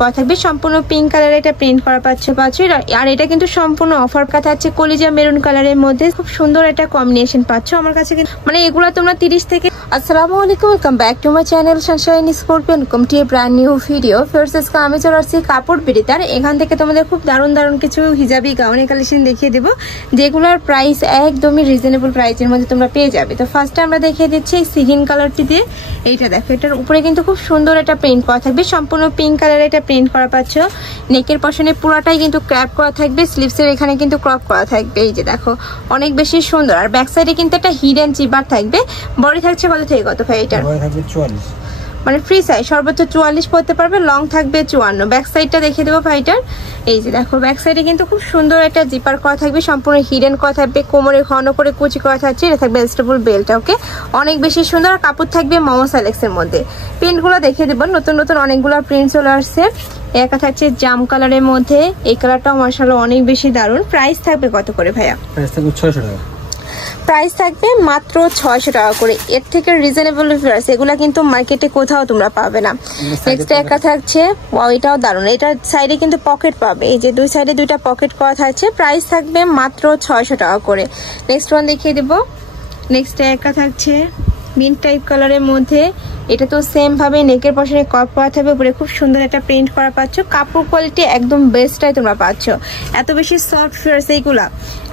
করা থাকবে, সম্পূর্ণ পিঙ্ক কালারে এটা প্রিন্ট করা পাচ্ছ। আর এটা কিন্তু সম্পূর্ণ অফার কাটা আছে কলিজা মেরুন কালারের মধ্যে, খুব সুন্দর একটা কম্বিনেশন পাচ্ছ আমার কাছে। মানে এগুলো তোমরা 30 থেকে। আসসালামু আলাইকুম, welcome back to my channel Sunshine scorpion, welcome to A brand new video. First আজকে আমি চলে আসছি কাপড় বিড়িতার। এখান থেকে তোমাদের খুব দারুণ দারুণ কিছু হিজাবি গাউনের কালেকশন দেখিয়ে দেবো, যেগুলোর প্রাইস একদমই রিজনেবল প্রাইসের মধ্যে তোমরা পেয়ে যাবে। তো ফার্স্টে আমরা দেখিয়ে দিচ্ছি এই সিগিন কালারটি দিয়ে। এইটা দেখো, এটার উপরে কিন্তু খুব সুন্দর একটা প্রিন্ট করা থাকবে, সম্পূর্ণ পিঙ্ক কালারে এটা প্রিন্ট করা পাচ্ছ। নেকের পশনে পুরাটাই কিন্তু ক্র্যাপ করা থাকবে, স্লিভসের এখানে কিন্তু ক্রপ করা থাকবে। এই যে দেখো, অনেক বেশি সুন্দর। আর ব্যাক সাইডে কিন্তু একটা হিডেন জিপার থাকবে। বডি থাকছে কত থেকে কত ভাই? এটা থাকবে 44, মানে ফ্রি সাইজ সর্বোচ্চ 44 পড়তে পারবে, লং থাকবে 54। ব্যাক সাইডটা দেখিয়ে দেবো ভাইটার। এই যে দেখো, ব্যাক সাইডে কিন্তু খুব সুন্দর একটা জিপার করা থাকবে, সম্পূর্ণ হিডেন করা থাকবে, কোমরে ঘন করে কুচি করা থাকছে। এটা থাকবে অ্যাডজাস্টেবল বেল্ট। ওকে, অনেক বেশি সুন্দর। কাপড় থাকবে মোমো সাইলেক্সের মধ্যে। প্রিন্টগুলো দেখিয়ে দেবো, নতুন নতুন অনেকগুলো প্রিন্ট চলে আসছে। একা থাকছে জাম কালারের মধ্যে, এই কালারটাও মাশাআল্লাহ অনেক বেশি দারুণ। প্রাইস থাকবে কত করে ভাইয়া? প্রাইস থাকবে 600 টাকা। প্রাইস থাকবে মাত্র 600 টাকা করে। এর থেকে রিজনেবল প্রাইস এগুলা কিন্তু মার্কেটে কোথাও তোমরা পাবে না। নেক্সট একা থাকছে, ওয়াও এটাও দারুণ। এটার সাইডে কিন্তু পকেট পাবে, এই যে দুই সাইডে দুইটা পকেট করা থাকছে। প্রাইস থাকবে মাত্র 600 টাকা করে। নেক্সট ওয়ান দেখিয়ে দেবো। নেক্সট একা থাকছে মিন্ট টাইপ কালারের মধ্যে। এটা তো সেম ভাবে নেকের পশনে কপ করা থাকবে, উপরে খুব সুন্দর একটা প্রিন্ট করা পাচ্ছ। কাপড় কোয়ালিটি একদম বেস্টটাই তোমরা পাচ্ছ, এত বেশি সফট ফেয়ার্স এইগুলা।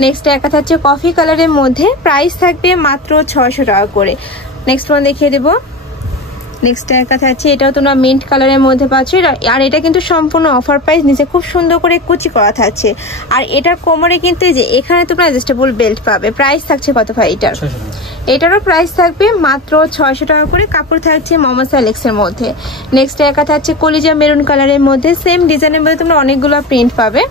নেক্সট একা থাকছে কফি কালারের মধ্যে, প্রাইস থাকবে মাত্র 600 টাকা করে। নেক্সট ওয়ান দেখিয়ে দেবো। নেক্সট একা থাকছে, এটাও তোমরা মিন্ট কালারের মধ্যে পাচ্ছ। আর এটা কিন্তু সম্পূর্ণ অফার প্রাইস, নিচে খুব সুন্দর করে কুচি করা থাকছে। আর এটার কোমরে কিন্তু এই যে এখানে তোমরা অ্যাডজাস্টেবল বেল্ট পাবে। প্রাইস থাকছে কত ভাই এটার? এটারও প্রাইস থাকবে মাত্র 600 টাকা করে। কাপড় থাকছে মোমো সাইলেক্সের মধ্যে। নেক্সট একা থাকছে কলিজা মেরুন কালারের মধ্যে, সেম ডিজাইনের মধ্যে তোমরা অনেকগুলো প্রিন্ট পাবে।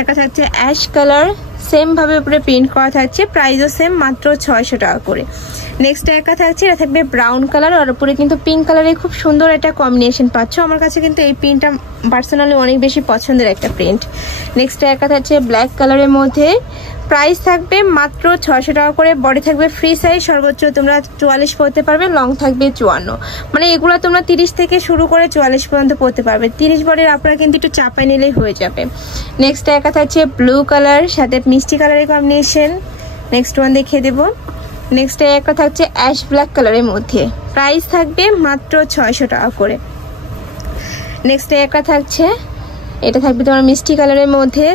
একা থাকছে অ্যাশ কালার, সেম ভাবে উপরে প্রিন্ট করা থাকছে। প্রাইসও সেম, মাত্র 600 টাকা করে। নেক্সট একা থাকছে, এটা থাকবে ব্রাউন কালার, আর উপরে কিন্তু পিঙ্ক কালারের খুব সুন্দর একটা কম্বিনেশন পাচ্ছ। আমার কাছে কিন্তু এই প্রিন্টটা পার্সোনালি অনেক বেশি পছন্দের একটা প্রিন্ট। নেক্সট একা থাকছে ব্ল্যাক কালারের মধ্যে, প্রাইস থাকবে মাত্র 600 টাকা করে। বডি থাকবে ফ্রি সাইজ, সর্বোচ্চ তোমরা 44 পড়তে পারবে, লং থাকবে 54। মানে এগুলো তোমরা 30 থেকে শুরু করে 44 পর্যন্ত পড়তে পারবে। 30 বডির আপনারা কিন্তু একটু চাপাই নিলেই হয়ে যাবে। নেক্সট একা থাকছে ব্লু কালার, সাথে মিষ্টি কালারের কম্বিনেশন। নেক্সট ওয়ান দেখিয়ে দেবো। নেক্সট একটা থাকছে অ্যাশ ব্ল্যাক কালারের মধ্যে, প্রাইস থাকবে মাত্র 600 টাকা করে। নেক্সট একটা থাকছে, এটা থাকবে তোমার মিষ্টি কালারের মধ্যে,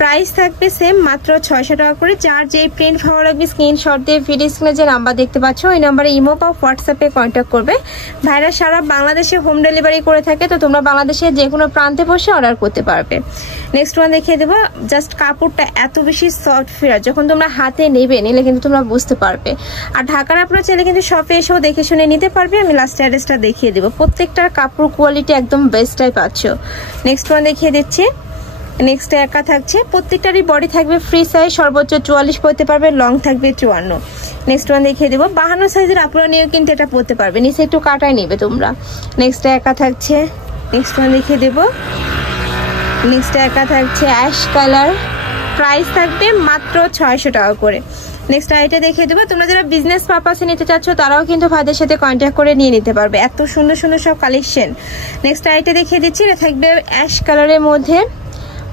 প্রাইস থাকবে সেম, মাত্র 600 টাকা করে। যার যেই প্রিন্ট ভালো লাগবে স্ক্রিনশট দিয়ে ভিডিও স্ক্রিনে যে নাম্বার দেখতে পাচ্ছ ওই নাম্বারে ইমো বা হোয়াটসঅ্যাপে কন্ট্যাক্ট করবে। ভাইরা সারা বাংলাদেশে হোম ডেলিভারি করে থাকে, তো তোমরা বাংলাদেশের যে কোনো প্রান্তে বসে অর্ডার করতে পারবে। নেক্সট ওয়ান দেখিয়ে দেবো। জাস্ট কাপড়টা এত বেশি সফট ফেয়ার, যখন তোমরা হাতে নেবে নিলে কিন্তু তোমরা বুঝতে পারবে। আর ঢাকার আপনারা চাইলে কিন্তু শপে এসেও দেখে শুনে নিতে পারবে। আমি লাস্ট অ্যাড্রেসটা দেখিয়ে দেবো। প্রত্যেকটার কাপড় কোয়ালিটি একদম বেস্টটাই পাচ্ছ। নেক্সট ওয়ান দেখিয়ে দিচ্ছি। নেক্সট একা থাকছে, প্রত্যেকটারই বডি থাকবে ফ্রি সাইজ, সর্বোচ্চ 44 পড়তে পারবে, লং থাকবে 54। নেক্সট ওয়ান দেখিয়ে দেবো। 52 সাইজের আপনারা নিয়েও কিন্তু এটা পড়তে পারবে, নিচে একটু কাটাই নেবে তোমরা। নেক্সট একা থাকছে, নেক্সট ওয়ান দেখিয়ে দেবো। নেক্সট একা থাকছে অ্যাশ কালার, প্রাইস থাকবে মাত্র 600 টাকা করে। নেক্সট আইটা দেখিয়ে দেবো। তোমরা যারা বিজনেস পারপাসে নিতে চাচ্ছ তারাও কিন্তু ভাইদের সাথে কন্ট্যাক্ট করে নিয়ে নিতে পারবে, এত সুন্দর সুন্দর সব কালেকশন। নেক্সট আইটা দেখিয়ে দিচ্ছি, এটা থাকবে অ্যাশ কালারের মধ্যে,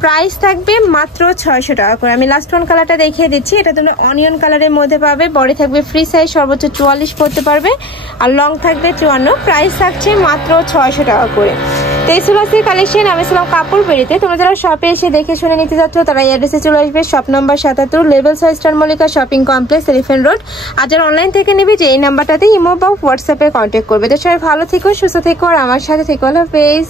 প্রাইস থাকবে মাত্র 600 টাকা করে। আমি লাস্ট ওয়ান কালারটা দেখিয়ে দিচ্ছি, এটা তোমরা অনিয়ন কালারের মধ্যে পাবে। বডি থাকবে ফ্রি সাইজ, সর্বোচ্চ 44 পড়তে পারবে, আর লং থাকবে 54। প্রাইস থাকছে মাত্র 600 টাকা করে। তেইসুলাসের কালেকশন আমি ছিলাম কাপড় বেরিতে। তোমরা যারা শপে এসে দেখে শুনে নিতে যাচ্ছ তারা এই অ্যাড্রেসে চলে আসবে, shop number 77, level 6, Star Mallika Shopping Complex, Elephant Road. আর যারা অনলাইন থেকে নেবে যে এই নাম্বারটাতে ইমো বা হোয়াটসঅ্যাপে কন্ট্যাক্ট করবে। তো সবাই ভালো থেকো, সুস্থ থেকো, আর আমার সাথে থেকো। আল্লাহ হাফেজ।